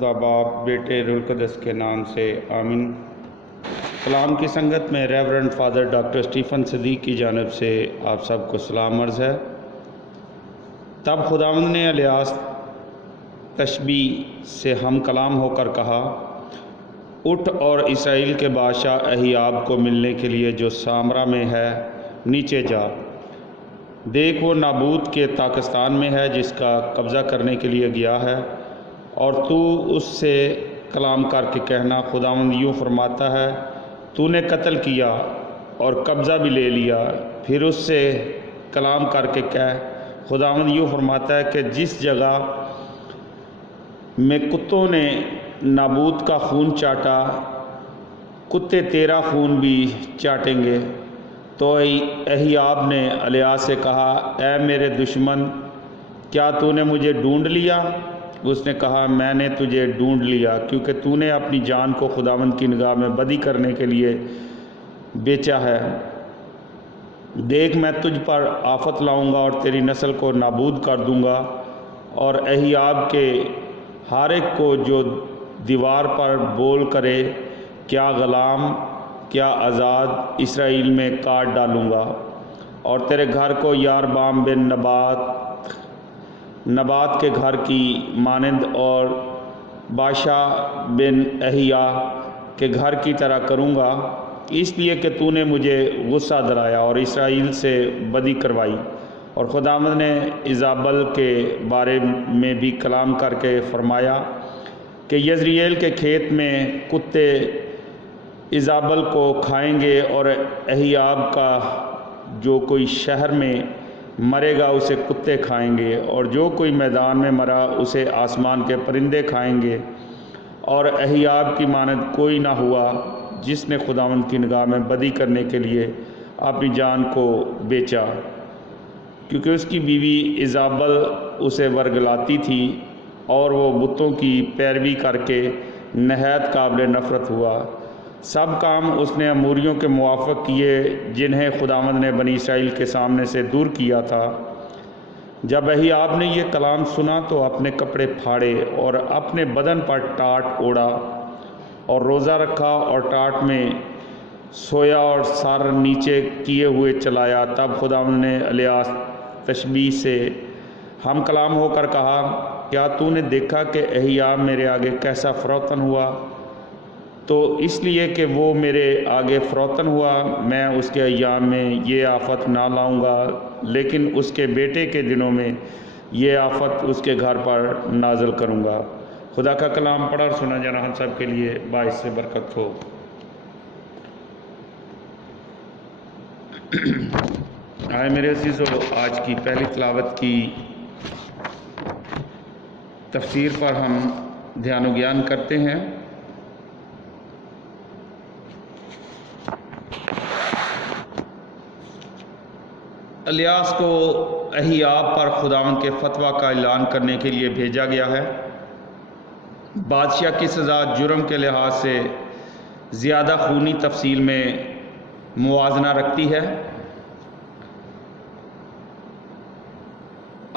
خدا باپ بیٹے روح القدس کے نام سے آمین۔ کلام کی سنگت میں ریورنڈ فادر ڈاکٹر اسٹیفن صدیق کی جانب سے آپ سب کو سلام عرض ہے۔ تب خداوند نے الیاس تشبی سے ہم کلام ہو کر کہا، اٹھ اور اسرائیل کے بادشاہ اہیاب کو ملنے کے لیے جو سامرا میں ہے نیچے جا۔ دیکھ وہ نابوت کے پاکستان میں ہے جس کا قبضہ کرنے کے لیے گیا ہے، اور تو اس سے کلام کر کے کہنا، خداوند یوں فرماتا ہے، تو نے قتل کیا اور قبضہ بھی لے لیا۔ پھر اس سے کلام کر کے کہہ، خداوند یوں فرماتا ہے کہ جس جگہ میں کتوں نے نابوت کا خون چاٹا، کتے تیرا خون بھی چاٹیں گے۔ تو اہیاب نے الیاس سے کہا، اے میرے دشمن، کیا تو نے مجھے ڈھونڈ لیا؟ اس نے کہا، میں نے تجھے ڈھونڈ لیا، کیونکہ تو نے اپنی جان کو خداوند کی نگاہ میں بدی کرنے کے لیے بیچا ہے۔ دیکھ میں تجھ پر آفت لاؤں گا اور تیری نسل کو نابود کر دوں گا، اور اہیاب کے ہر ایک کو جو دیوار پر بول کرے، کیا غلام کیا آزاد، اسرائیل میں کاٹ ڈالوں گا، اور تیرے گھر کو یاربام بن نبات کے گھر کی مانند اور بادشاہ بن اہیا کے گھر کی طرح کروں گا، اس لیے کہ تو نے مجھے غصہ دلایا اور اسرائیل سے بدی کروائی۔ اور خداوند نے ایزابل کے بارے میں بھی کلام کر کے فرمایا کہ یزریل کے کھیت میں کتے ایزابل کو کھائیں گے، اور اہیاب کا جو کوئی شہر میں مرے گا اسے کتے کھائیں گے، اور جو کوئی میدان میں مرا اسے آسمان کے پرندے کھائیں گے۔ اور اہیاب کی مانند کوئی نہ ہوا جس نے خداوند کی نگاہ میں بدی کرنے کے لیے اپنی جان کو بیچا، کیونکہ اس کی بیوی ایزابل اسے ورگلاتی تھی، اور وہ بتوں کی پیروی کر کے نہایت قابل نفرت ہوا۔ سب کام اس نے اموریوں کے موافق کیے جنہیں خداوند نے بنی اسرائیل کے سامنے سے دور کیا تھا۔ جب اہیاب نے یہ کلام سنا تو اپنے کپڑے پھاڑے اور اپنے بدن پر ٹاٹ اوڑھا، اور روزہ رکھا اور ٹاٹ میں سویا اور سر نیچے کیے ہوئے چلایا۔ تب خداوند نے الیاس تشبی سے ہم کلام ہو کر کہا، کیا تو نے دیکھا کہ اہیاب میرے آگے کیسا فروتن ہوا؟ تو اس لیے کہ وہ میرے آگے فروتن ہوا، میں اس کے ایام میں یہ آفت نہ لاؤں گا، لیکن اس کے بیٹے کے دنوں میں یہ آفت اس کے گھر پر نازل کروں گا۔ خدا کا کلام پڑھا اور سنا جانا ہم سب کے لیے باعث سے برکت ہو۔ آئے میرے عزیزو، آج کی پہلی تلاوت کی تفسیر پر ہم دھیان و گیان کرتے ہیں۔ الیاس کو اہیاب پر خداوند کے فتویٰ کا اعلان کرنے کے لیے بھیجا گیا ہے۔ بادشاہ کی سزا جرم کے لحاظ سے زیادہ خونی تفصیل میں موازنہ رکھتی ہے۔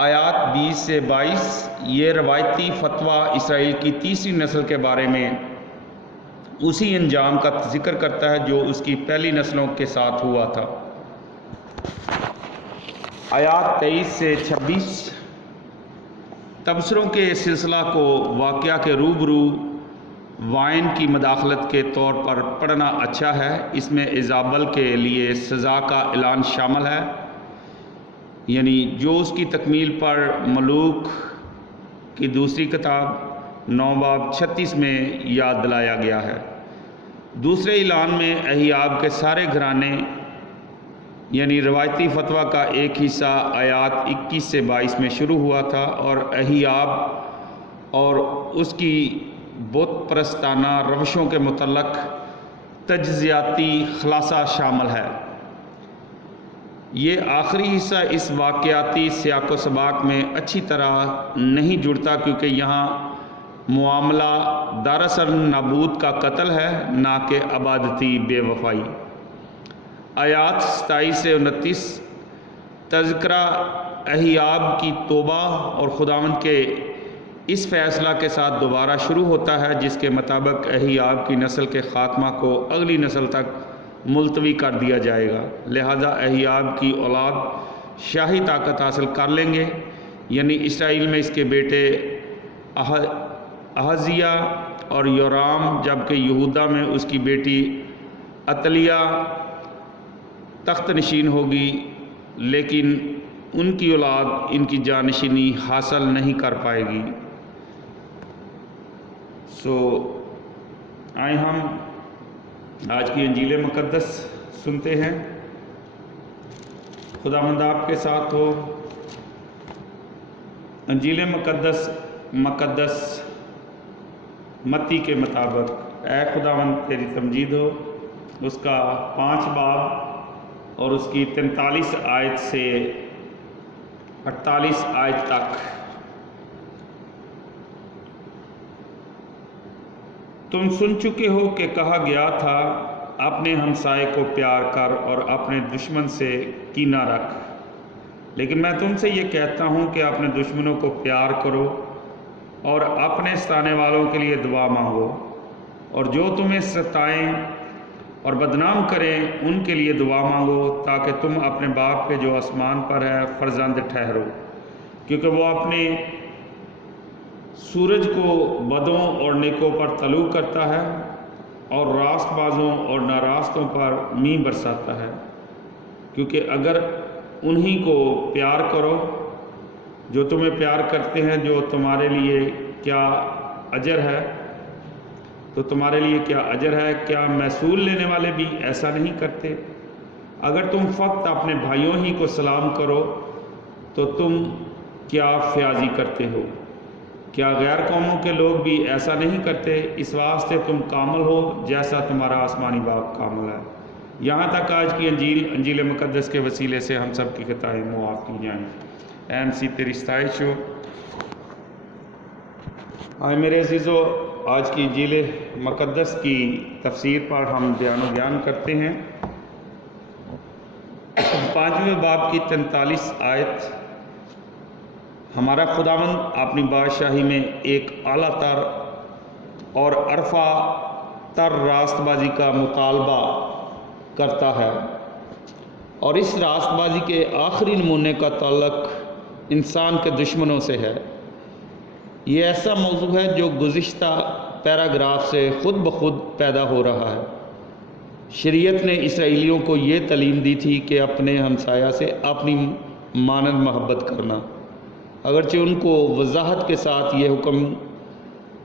آیات 20 سے 22 یہ روایتی فتویٰ اسرائیل کی تیسری نسل کے بارے میں اسی انجام کا ذکر کرتا ہے جو اس کی پہلی نسلوں کے ساتھ ہوا تھا۔ آیات 23 سے 26 تبصروں کے سلسلہ کو واقعہ کے روبرو وائن کی مداخلت کے طور پر پڑھنا اچھا ہے۔ اس میں ایزابل کے لیے سزا کا اعلان شامل ہے، یعنی جو اس کی تکمیل پر ملوک کی دوسری کتاب 9 باب 36 میں یاد دلایا گیا ہے۔ دوسرے اعلان میں اہیاب کے سارے گھرانے یعنی روایتی فتویٰ کا ایک حصہ آیات 21 سے 22 میں شروع ہوا تھا، اور اہیاب اور اس کی بت پرستانہ روشوں کے متعلق تجزیاتی خلاصہ شامل ہے۔ یہ آخری حصہ اس واقعاتی سیاق و سباق میں اچھی طرح نہیں جڑتا، کیونکہ یہاں معاملہ دراصل نابوت کا قتل ہے، نہ کہ عبادتی بے وفائی۔ آیات 27 سے 29 تذکرہ اہیاب کی توبہ اور خداوند کے اس فیصلہ کے ساتھ دوبارہ شروع ہوتا ہے جس کے مطابق احیاب کی نسل کے خاتمہ کو اگلی نسل تک ملتوی کر دیا جائے گا، لہذا احیاب کی اولاد شاہی طاقت حاصل کر لیں گے، یعنی اسرائیل میں اس کے بیٹے احزیہ اور یورام، جبکہ یہودا میں اس کی بیٹی عتلیہ تخت نشین ہوگی، لیکن ان کی اولاد ان کی جانشینی حاصل نہیں کر پائے گی۔ آئیں ہم آج کی انجیل مقدس سنتے ہیں۔ خداوند آپ کے ساتھ ہو۔ انجیل مقدس متی کے مطابق، اے خداوند تیری تمجید ہو، اس کا 5 باب اور اس کی 43 آیت سے 48 آیت تک۔ تم سن چکے ہو کہ کہا گیا تھا، اپنے ہمسائے کو پیار کر اور اپنے دشمن سے کینہ رکھ، لیکن میں تم سے یہ کہتا ہوں کہ اپنے دشمنوں کو پیار کرو اور اپنے ستانے والوں کے لیے دعا مانگو، اور جو تمہیں ستائیں اور بدنام کریں ان کے لیے دعا مانگو، تاکہ تم اپنے باپ کے جو آسمان پر ہے فرزند ٹھہرو، کیونکہ وہ اپنے سورج کو بدوں اور نیکوں پر طلوع کرتا ہے اور راست بازوں اور ناراستوں پر مینہ برساتا ہے۔ کیونکہ اگر انہی کو پیار کرو جو تمہیں پیار کرتے ہیں، جو تمہارے لیے کیا اجر ہے، تو تمہارے لیے کیا اجر ہے؟ کیا محصول لینے والے بھی ایسا نہیں کرتے؟ اگر تم فقط اپنے بھائیوں ہی کو سلام کرو تو تم کیا فیاضی کرتے ہو؟ کیا غیر قوموں کے لوگ بھی ایسا نہیں کرتے؟ اس واسطے تم کامل ہو جیسا تمہارا آسمانی باپ کامل ہے۔ یہاں تک آج کی انجیل مقدس کے وسیلے سے ہم سب کی خطائیں معاف کی جائیں۔ اے مسیح تیری ستائش ہو۔ آئے میرے عزیزو، آج کی انجیل مقدس کی تفسیر پر ہم بیان کرتے ہیں۔ 5ویں باب کی 43 آیت ہمارا خداوند اپنی بادشاہی میں ایک اعلیٰ تر اور عرفہ تر راست بازی کا مطالبہ کرتا ہے، اور اس راست بازی کے آخری نمونے کا تعلق انسان کے دشمنوں سے ہے۔ یہ ایسا موضوع ہے جو گزشتہ پیراگراف سے خود بخود پیدا ہو رہا ہے۔ شریعت نے اسرائیلیوں کو یہ تعلیم دی تھی کہ اپنے ہمسایہ سے اپنی مانند محبت کرنا، اگرچہ ان کو وضاحت کے ساتھ یہ حکم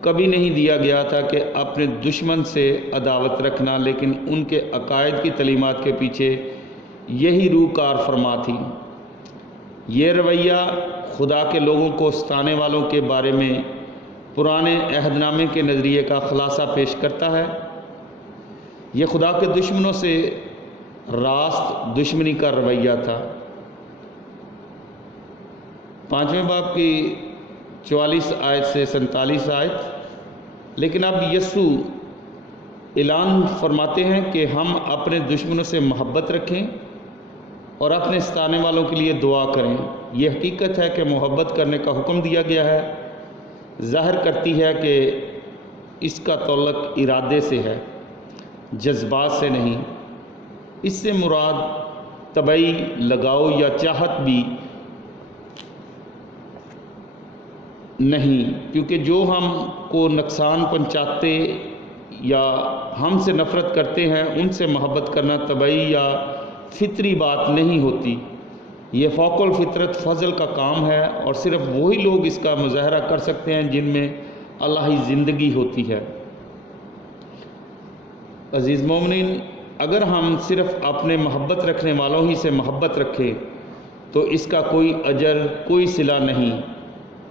کبھی نہیں دیا گیا تھا کہ اپنے دشمن سے عداوت رکھنا، لیکن ان کے عقائد کی تعلیمات کے پیچھے یہی روح کار فرما تھی۔ یہ رویہ خدا کے لوگوں کو ستانے والوں کے بارے میں پرانے عہد نامے کے نظریے کا خلاصہ پیش کرتا ہے۔ یہ خدا کے دشمنوں سے راست دشمنی کا رویہ تھا۔ 5ویں باب کی 44 آیت سے 47 آیت۔ لیکن اب یسوع اعلان فرماتے ہیں کہ ہم اپنے دشمنوں سے محبت رکھیں اور اپنے ستانے والوں کے لیے دعا کریں۔ یہ حقیقت ہے کہ محبت کرنے کا حکم دیا گیا ہے، ظاہر کرتی ہے کہ اس کا تعلق ارادے سے ہے، جذبات سے نہیں۔ اس سے مراد طبعی لگاؤ یا چاہت بھی نہیں، کیونکہ جو ہم کو نقصان پہنچاتے یا ہم سے نفرت کرتے ہیں ان سے محبت کرنا طبعی یا فطری بات نہیں ہوتی۔ یہ فوق الفطرت فضل کا کام ہے، اور صرف وہی لوگ اس کا مظاہرہ کر سکتے ہیں جن میں الہی زندگی ہوتی ہے۔ عزیز مومنین، اگر ہم صرف اپنے محبت رکھنے والوں ہی سے محبت رکھیں تو اس کا کوئی اجر، کوئی صلہ نہیں۔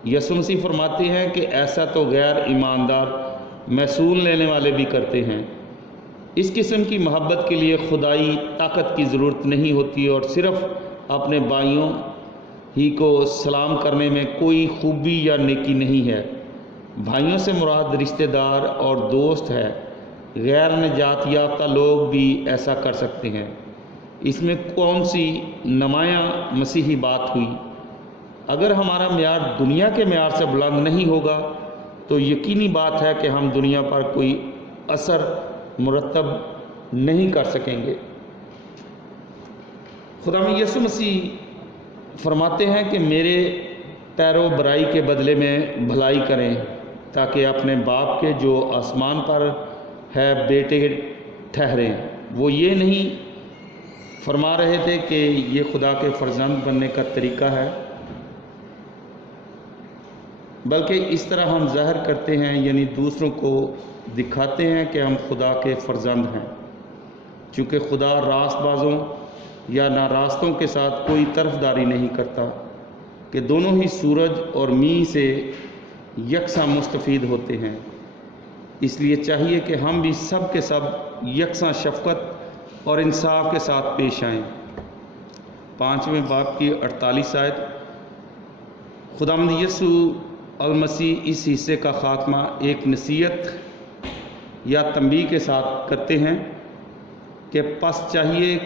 یسوع مسیح فرماتے ہیں کہ ایسا تو غیر ایماندار محصول لینے والے بھی کرتے ہیں۔ اس قسم کی محبت کے لیے خدائی طاقت کی ضرورت نہیں ہوتی، اور صرف اپنے بھائیوں ہی کو سلام کرنے میں کوئی خوبی یا نیکی نہیں ہے۔ بھائیوں سے مراد رشتہ دار اور دوست ہے۔ غیر نجات یافتہ لوگ بھی ایسا کر سکتے ہیں۔ اس میں کون سی نمایاں مسیحی بات ہوئی؟ اگر ہمارا معیار دنیا کے معیار سے بلند نہیں ہوگا تو یقینی بات ہے کہ ہم دنیا پر کوئی اثر مرتب نہیں کر سکیں گے۔ خداوند یسوع مسیح فرماتے ہیں کہ میرے پیرو برائی کے بدلے میں بھلائی کریں تاکہ اپنے باپ کے جو آسمان پر ہے بیٹے ٹھہریں۔ وہ یہ نہیں فرما رہے تھے کہ یہ خدا کے فرزند بننے کا طریقہ ہے، بلکہ اس طرح ہم ظاہر کرتے ہیں، یعنی دوسروں کو دکھاتے ہیں کہ ہم خدا کے فرزند ہیں، چونکہ خدا راست بازوں یا ناراستوں کے ساتھ کوئی طرفداری نہیں کرتا کہ دونوں ہی سورج اور مینہ سے یکساں مستفید ہوتے ہیں۔ اس لیے چاہیے کہ ہم بھی سب کے سب یکساں شفقت اور انصاف کے ساتھ پیش آئیں۔ 5ویں باب کی 48 آیت۔ خداوند یسوع المسیح اس حصے کا خاتمہ ایک نصیحت یا تنبیہ کے ساتھ کرتے ہیں کہ پس چاہیے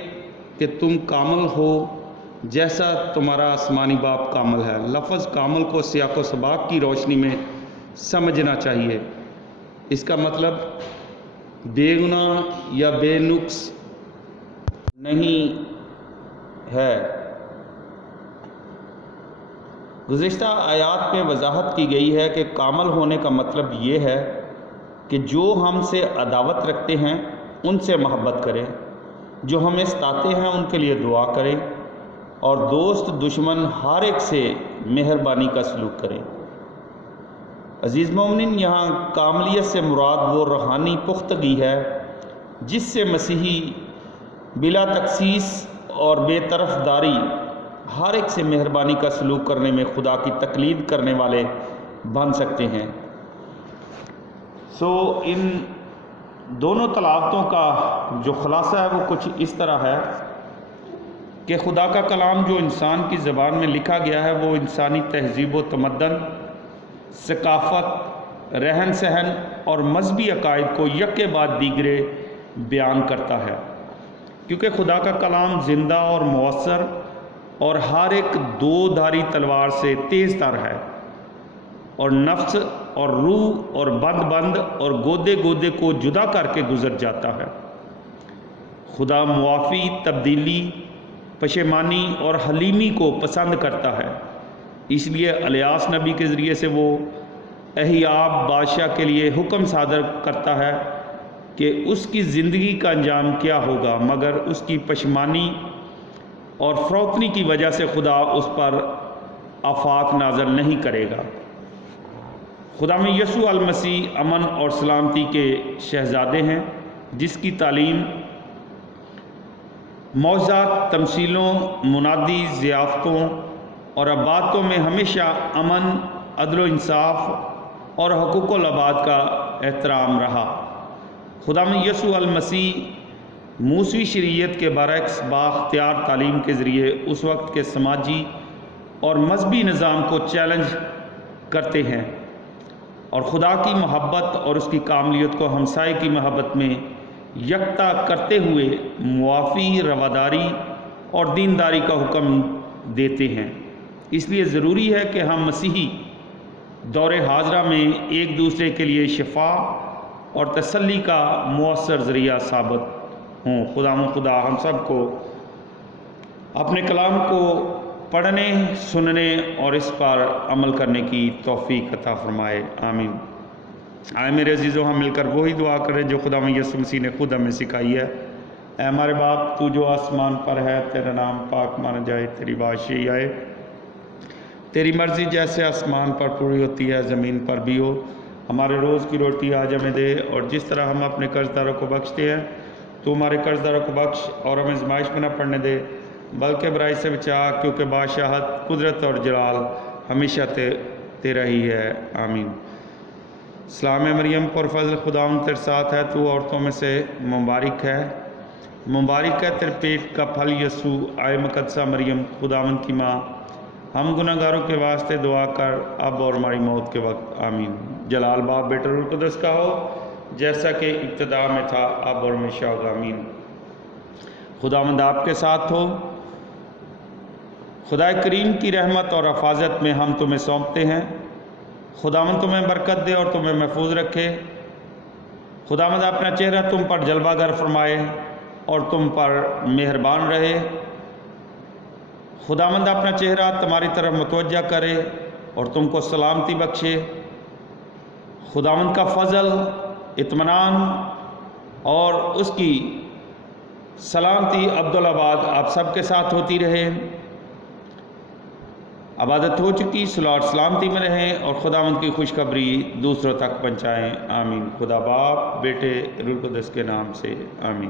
کہ تم کامل ہو جیسا تمہارا آسمانی باپ کامل ہے۔ لفظ کامل کو سیاق و سباق کی روشنی میں سمجھنا چاہیے۔ اس کا مطلب بے گناہ یا بے نقص نہیں ہے۔ گزشتہ آیات میں وضاحت کی گئی ہے کہ کامل ہونے کا مطلب یہ ہے کہ جو ہم سے عداوت رکھتے ہیں ان سے محبت کریں، جو ہمیں ستاتے ہیں ان کے لیے دعا کریں، اور دوست دشمن ہر ایک سے مہربانی کا سلوک کریں۔ عزیز مومنین، یہاں کاملیت سے مراد وہ روحانی پختگی ہے جس سے مسیحی بلا تخصیص اور بے طرفداری ہر ایک سے مہربانی کا سلوک کرنے میں خدا کی تقلید کرنے والے بن سکتے ہیں۔ ان دونوں تلاوتوں کا جو خلاصہ ہے وہ کچھ اس طرح ہے کہ خدا کا کلام جو انسان کی زبان میں لکھا گیا ہے وہ انسانی تہذیب و تمدن، ثقافت، رہن سہن اور مذہبی عقائد کو یکے بعد دیگرے بیان کرتا ہے، کیونکہ خدا کا کلام زندہ اور مؤثر اور ہر ایک دو دھاری تلوار سے تیز تر ہے، اور نفس اور روح اور بند اور گودے گودے کو جدا کر کے گزر جاتا ہے۔ خدا معافی، تبدیلی، پشیمانی اور حلیمی کو پسند کرتا ہے۔ اس لیے الیاس نبی کے ذریعے سے وہ اہیاب بادشاہ کے لیے حکم صادر کرتا ہے کہ اس کی زندگی کا انجام کیا ہوگا، مگر اس کی پشیمانی اور فروتنی کی وجہ سے خدا اس پر آفات نازل نہیں کرے گا۔ خداوند یسوع المسیح امن اور سلامتی کے شہزادے ہیں، جس کی تعلیم معجزات، تمثیلوں، منادی ضیافتوں اور عبادتوں میں ہمیشہ امن، عدل و انصاف اور حقوق العباد کا احترام رہا۔ خداوند یسوع المسیح موسوی شریعت کے برعکس بااختیار تعلیم کے ذریعے اس وقت کے سماجی اور مذہبی نظام کو چیلنج کرتے ہیں، اور خدا کی محبت اور اس کی کاملیت کو ہمسائے کی محبت میں یکتا کرتے ہوئے معافی، رواداری اور دینداری کا حکم دیتے ہیں۔ اس لیے ضروری ہے کہ ہم مسیحی دور حاضرہ میں ایک دوسرے کے لیے شفا اور تسلی کا مؤثر ذریعہ ثابت ہوں۔ خدا ہم سب کو اپنے کلام کو پڑھنے، سننے اور اس پر عمل کرنے کی توفیق عطا فرمائے، آمین۔ آئے میرے عزیزوں، ہم مل کر وہی دعا کریں جو خداوند یسوع مسیح نے خود ہمیں سکھائی ہے۔ اے ہمارے باپ، تو جو آسمان پر ہے، تیرا نام پاک مانا جائے، تیری بادشاہی آئے، تیری مرضی جیسے آسمان پر پوری ہوتی ہے زمین پر بھی ہو۔ ہمارے روز کی روٹی آج ہمیں دے، اور جس طرح ہم اپنے قرض داروں کو بخشتے ہیں تو ہمارے قرض داروں کو بخش، اور ہمیں آزمائش میں نہ پڑنے دے بلکہ برائی سے بچا، کیونکہ بادشاہت، قدرت اور جلال ہمیشہ تیرا ہی ہے، آمین۔ سلام مریم، پر فضل خداوند تیرے ساتھ ہے، تو عورتوں میں سے مبارک ہے تیرے پیٹ کا پھل یسوع۔ آئے مقدسہ مریم، خداوند کی ماں، ہم گناہ گاروں کے واسطے دعا کر، اب اور ہماری موت کے وقت، آمین۔ جلال باپ، بیٹے اور روح القدس کا ہو، جیسا کہ ابتدا میں تھا، اب اور ہمیشہ ہوگا، آمین۔ خداوند آپ کے ساتھ ہو، خدا کریم کی رحمت اور حفاظت میں ہم تمہیں سونپتے ہیں۔ خداوند تمہیں برکت دے اور تمہیں محفوظ رکھے۔ خداوند اپنا چہرہ تم پر جلوہ گر فرمائے اور تم پر مہربان رہے۔ خداوند اپنا چہرہ تمہاری طرف متوجہ کرے اور تم کو سلامتی بخشے۔ خداوند کا فضل، اطمینان اور اس کی سلامتی عبدالآباد آپ سب کے ساتھ ہوتی رہے۔ عبادت ہو چکی، صلح اور سلامتی میں رہیں اور خداوند کی خوشخبری دوسروں تک پہنچائیں۔ آمین۔ خدا باپ، بیٹے، روح القدس کے نام سے آمین۔